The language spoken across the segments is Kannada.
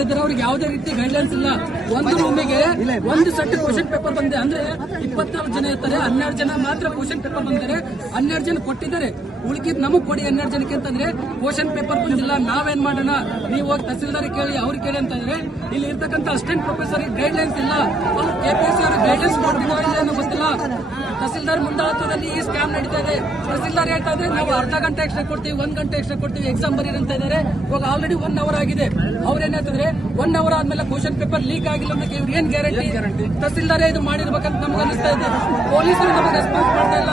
ಮಕ್ಕಳಿದ್ದಾರೆ ಅವ್ರಿಗೆ ಯಾವುದೇ ರೀತಿ ಗೈಡ್ಲೈನ್ಸ್ ಇಲ್ಲ. ಒಂದು ರೂಮಿಗೆ ಒಂದು ಸೆಟ್ ಕ್ವಶನ್ ಪೇಪರ್ ಬಂದಿದೆ ಅಂದ್ರೆ ಇಪ್ಪತ್ನಾಲ್ಕು ಜನ ಇರ್ತಾರೆ, ಹನ್ನೆರಡು ಜನ ಮಾತ್ರ ಕ್ವಶನ್ ಪೇಪರ್ ಬಂದಿದ್ದಾರೆ ಹನ್ನೆರಡು ಜನ ಕೊಟ್ಟಿದ್ದಾರೆ. ಉಳಿಕಿದ್ ನಮಗ್ ಕೊಡಿ ಹನ್ನೆರಡು ಜನಕ್ಕೆ ಅಂತಂದ್ರೆ ಕ್ವಶನ್ ಪೇಪರ್ ಬಂದಿಲ್ಲ, ನಾವೇನ್ ಮಾಡೋಣ? ನೀವು ಹೋಗಿ ತಹಸೀಲ್ದಾರ್ ಕೇಳಿ, ಅವ್ರು ಕೇಳಿ ಅಂತಂದ್ರೆ ಇಲ್ಲಿ ಇರ್ತಕ್ಕಂಥ ಅಸಿಸ್ಟೆಂಟ್ ಪ್ರೊಫೆಸರ್ ಗೈಡ್ ಲೈನ್ಸ್ ಇಲ್ಲ. ಅವ್ರು ಕೆಪಿಎಸ್ಸಿ ಕೊಡ್ತಿದ್ದಾರೆ ಗೊತ್ತಿಲ್ಲ. ತಹಸೀಲ್ದಾರ್ ಮುಂದಾಳತ್ವದಲ್ಲಿ ಈ ಸ್ಕ್ಯಾಮ್ ನಡೀತಾ ಇದೆ. ತಹಸೀಲ್ದಾರ್ ಹೇಳ್ತಾ ಇದ್ರೆ ನಾವು ಅರ್ಧ ಗಂಟೆ ಎಕ್ಸ್ಟ್ರಾ ಕೊಡ್ತೀವಿ, ಒಂದ್ ಗಂಟೆ ಎಕ್ಸ್ಟ್ರಾ ಕೊಡ್ತೀವಿ ಎಕ್ಸಾಮ್ ಬರೀರಿ ಅಂತ ಇದ್ದಾರೆ ಇವಾಗ ಆಲ್ರೆಡಿ ಒನ್ ಅವರ್ ಆಗಿದೆ. ಅವ್ರೇನ್ ಹೇಳ್ತಿದ್ರೆ? ಒನ್ ಅವರ್ ಆದ್ಮೇಲೆ ಕ್ವಶನ್ ಪೇಪರ್ ಲೀಕ್ ಆಗಿಲ್ಲ ಅನ್ನೋಕೆ ಇವ್ರು ಏನ್ ಗ್ಯಾರಂಟಿ ತಹಸೀಲ್ದಾರೇ ಇದು ಮಾಡಿರ್ಬೇಕಂತ ನಮ್ಗೆ ಅನಿಸ್ತಾ ಇದೆ. ಪೊಲೀಸರು ನಮಗೆ ರೆಸ್ಪಾನ್ಸ್ ಮಾಡ್ತಾ ಇಲ್ಲ.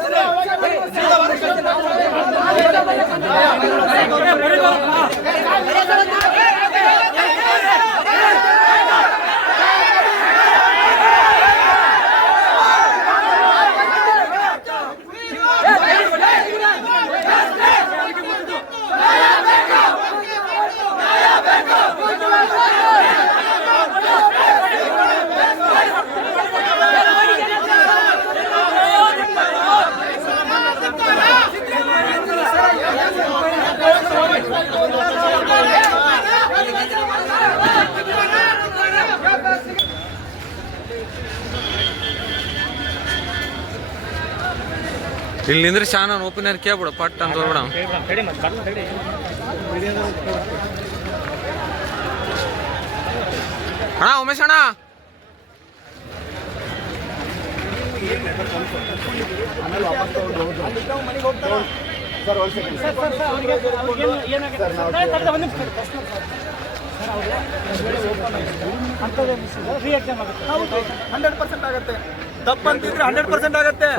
ಎಕ್ಸಾಮ್ ಬರೀ ಇಲ್ಲಿ ನಿಂದ್ರೆ ಶಾನ ಓಪನರ್ ಕೇಳ್ಬಿಡು ಪಟ್ ಅಂತ ಹೋಗ್ಬಿಡ ಅಣ್ಣ ಉಮೇಶ್ ಅಣ್ಣ ಹಂಡ್ರೆಡ್ ಪರ್ಸೆಂಟ್ ಆಗುತ್ತೆ ತಪ್ಪಂತಿದ್ರೆ ಹಂಡ್ರೆಡ್ ಪರ್ಸೆಂಟ್ ಆಗುತ್ತೆ.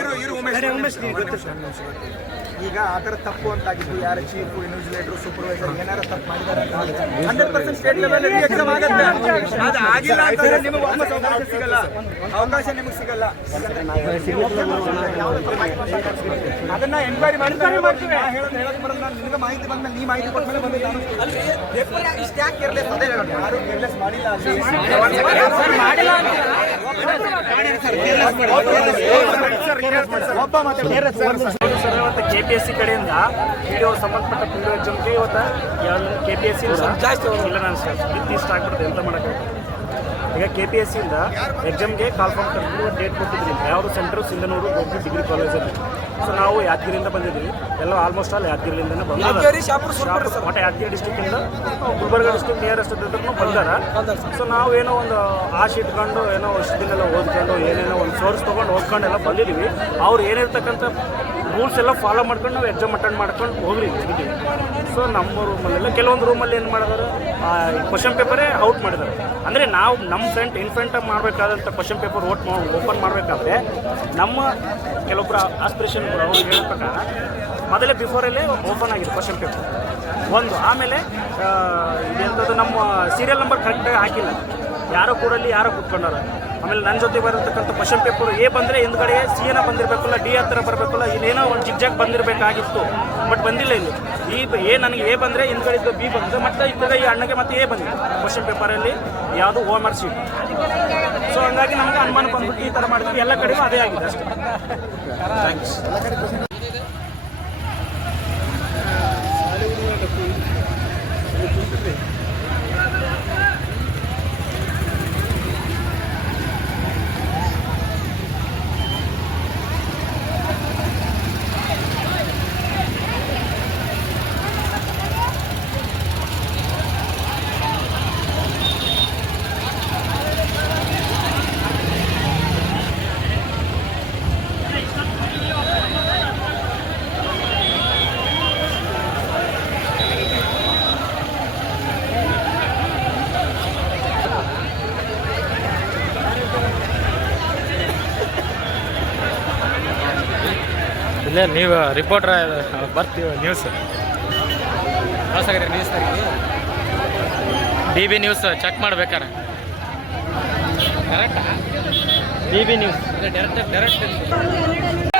ಇರು, ಇರು, ಉಮೇಶ್. ಈಗ ಆ ಥರ ತಪ್ಪು ಅಂತಾಗಿದ್ದು ಯಾರು ಚೀಫ್ ಇನ್ವಿಜಿಲೇಟರ್ ಸೂಪರ್ವೈಸರ್ ಏನಾರ ತಪ್ಪು ಮಾಡಿದ್ದಾರೆ hundred percent state level exam ಆಗುತ್ತೆ. ಅದು ಆಗಿಲ್ಲ ಅಂತಂದ್ರೆ ನಿಮಗೆ ವಾಪಸ್ ಅವಕಾಶ ಸಿಗಲ್ಲ. ಅವಕಾಶ ನಿಮಗೆ ಸಿಗಲ್ಲ. ಅದನ್ನ ಎಂಕ್ವೈರಿ ಮಾಡಿದ್ರೆ ಮಾಡ್ತೀವಿ ನಾ ಹೇಳೋದು ಹೇಳೋದು ಬರಲ್ಲ. ನಾನು ನಿನಗೆ ಮಾಹಿತಿ ಬಂದ್ಮೇಲೆ ನೀ ಮಾಹಿತಿ ಕೊಟ್ಮೇಲೆ ಬಂದಿಲ್ಲ. ನಾನು ಇಷ್ಟು ಯಾಕೆ ಕೇರ್ಲೆಸ್ ಅಂತ ಹೇಳೋದು ಯಾರು ಕೇರ್ಲೆಸ್ ಮಾಡಿಲ್ಲ. ಮಾಡಿಲ್ಲ ಒಬ್ಬ ಮಾತಾಡ್ತಾರೆ ಪಿ ಎಸ್ ಸಿ ಕಡೆಯಿಂದ ವಿಡಿಯೋ ಸಂಬಂಧಪಟ್ಟ ಪಿಂಡು ಎಕ್ಸಾಮ್ಗೆ ಇವತ್ತು. ಕೆ ಪಿ ಎಸ್ ಸಿ ಜಾಸ್ತಿ ಇಲ್ಲ ನಾನು ಇಷ್ಟ ಆಗ್ಬಿಡುತ್ತೆ ಎಂತ ಈಗ ಕೆ ಪಿ ಎಸ್ ಸಿಯಿಂದ ಎಕ್ಸಾಮ್ಗೆ ಕಾಲ್ ಫಾರ್ಮ್ ಕರೆದು ಡೇಟ್ ಕೊಟ್ಟಿದ್ರಿ ಯಾವುದು ಸೆಂಟ್ರು ಸಿಂಧನೂರು ಗೋಪಿ ಡಿಗ್ರಿ ಕಾಲೇಜಲ್ಲಿ ಸೊ ನಾವು ಯಾದಗಿರಿಯಿಂದ ಬಂದಿದ್ವಿ ಎಲ್ಲ ಆಲ್ಮೋಸ್ಟ್ ಆಲ್ ಯಾದಗಿರಿಯಿಂದನೇ ಬಂದಿದ್ದಾರೆ. ಒಟ್ಟು ಯಾದಗಿರಿ ಡಿಸ್ಟಿಕ್ಕಿಂದ ಗುಲ್ಬರ್ಗ ಡಿಸ್ಟಿಕ್ ನಿಯರೆಸ್ಟ್ ಇದ್ರೂ ಬಂದಾರ. ಸೊ ನಾವು ಏನೋ ಒಂದು ಆಶೆ ಇಟ್ಕೊಂಡು ಏನೋ ಇಷ್ಟು ದಿನ ಎಲ್ಲ ಓದ್ಕೊಂಡು ಏನೇನೋ ಒಂದು ಸೋರ್ಸ್ ತೊಗೊಂಡು ಓದ್ಕೊಂಡು ಎಲ್ಲ ಬಂದಿದ್ದೀವಿ. ಅವ್ರು ಏನಿರ್ತಕ್ಕಂಥ ರೂಲ್ಸ್ ಎಲ್ಲ ಫಾಲೋ ಮಾಡ್ಕೊಂಡು ನಾವು ಎಕ್ಸಾಮ್ ಅಟೆಂಡ್ ಮಾಡ್ಕೊಂಡು ಹೋಗ್ಲಿ ಇದೀವಿ ಸೊ ನಮ್ಮ ರೂಮಲ್ಲೆಲ್ಲ ಕೆಲವೊಂದು ರೂಮಲ್ಲಿ ಏನು ಮಾಡಿದಾರೆ? ಕ್ವಶನ್ ಪೇಪರೇ ಔಟ್ ಮಾಡಿದ್ದಾರೆ ಅಂದರೆ ನಾವು ನಮ್ಮ ಫ್ರೆಂಟ್ ಇನ್ ಫ್ರಂಟ್ ಮಾಡಬೇಕಾದಂಥ ಕ್ವಶನ್ ಪೇಪರ್ ಓಟ್ ಓಪನ್ ಮಾಡಬೇಕಾದ್ರೆ ನಮ್ಮ ಕೆಲವೊಬ್ಬರ ಆಸ್ಪಿರೇಷನ್ ಅವ್ರು ಹೇಳೋ ಪ್ರಕಾರ ಮೊದಲೇ ಬಿಫೋರಲ್ಲೇ ಓಪನ್ ಆಗಿದೆ ಕ್ವಶನ್ ಪೇಪರ್ ಒಂದು, ಆಮೇಲೆ ಇದೆಂಥದ್ದು ನಮ್ಮ ಸೀರಿಯಲ್ ನಂಬರ್ ಕರೆಕ್ಟಾಗಿ ಹಾಕಿಲ್ಲ. ಯಾರೋ ಕೂಡಲ್ಲಿ ಯಾರೋ ಕೂತ್ಕೊಂಡಾರ. ಆಮೇಲೆ ನನ್ನ ಜೊತೆ ಬರತಕ್ಕಂಥ ಕ್ವಶನ್ ಪೇಪರ್ ಎ ಬಂದರೆ ಹಿಂದ್ಗಡೆ ಸಿ ಎನ ಬಂದಿರಬೇಕಲ್ಲ ಡಿ ಹತ್ತಿರ ಬರಬೇಕಲ್ಲ ಇನ್ನೇನೋ ಒಂದು ಜಿಗ್ಜಾಗ್ ಬಂದಿರಬೇಕಾಗಿತ್ತು. ಬಟ್ ಬಂದಿಲ್ಲ ಇಲ್ಲಿ. ಈ ಎ ನನಗೆ ಎ ಬಂದರೆ ಹಿಂದ್ಗಡೆ ಬಿ ಬಂದರೆ ಮತ್ತೆ ಇದ್ದಾಗ ಈ ಅಣ್ಣಗೆ ಮತ್ತೆ ಎ ಬಂದಿದೆ ಕ್ವಶನ್ ಪೇಪರಲ್ಲಿ. ಯಾವುದು ಓಮ್ ಆರ್ ಶೀಟ್ ಸೊ ಹಂಗಾಗಿ ನಮಗೆ ಅನುಮಾನ ಬಂದ್ಬಿಟ್ಟು ಈ ಥರ ಮಾಡಿದ್ವಿ ಎಲ್ಲ ಕಡೆಗೂ ಅದೇ ಆಗಿದೆ ಅಷ್ಟೇ. ಇಲ್ಲೇ ನೀವು ರಿಪೋರ್ಟರ್ ಬರ್ತೀವಿ news D B news check ಮಾಡ್ಬೇಕಾರೆ ಕರೆಕ್ಟಾ D B news direct direct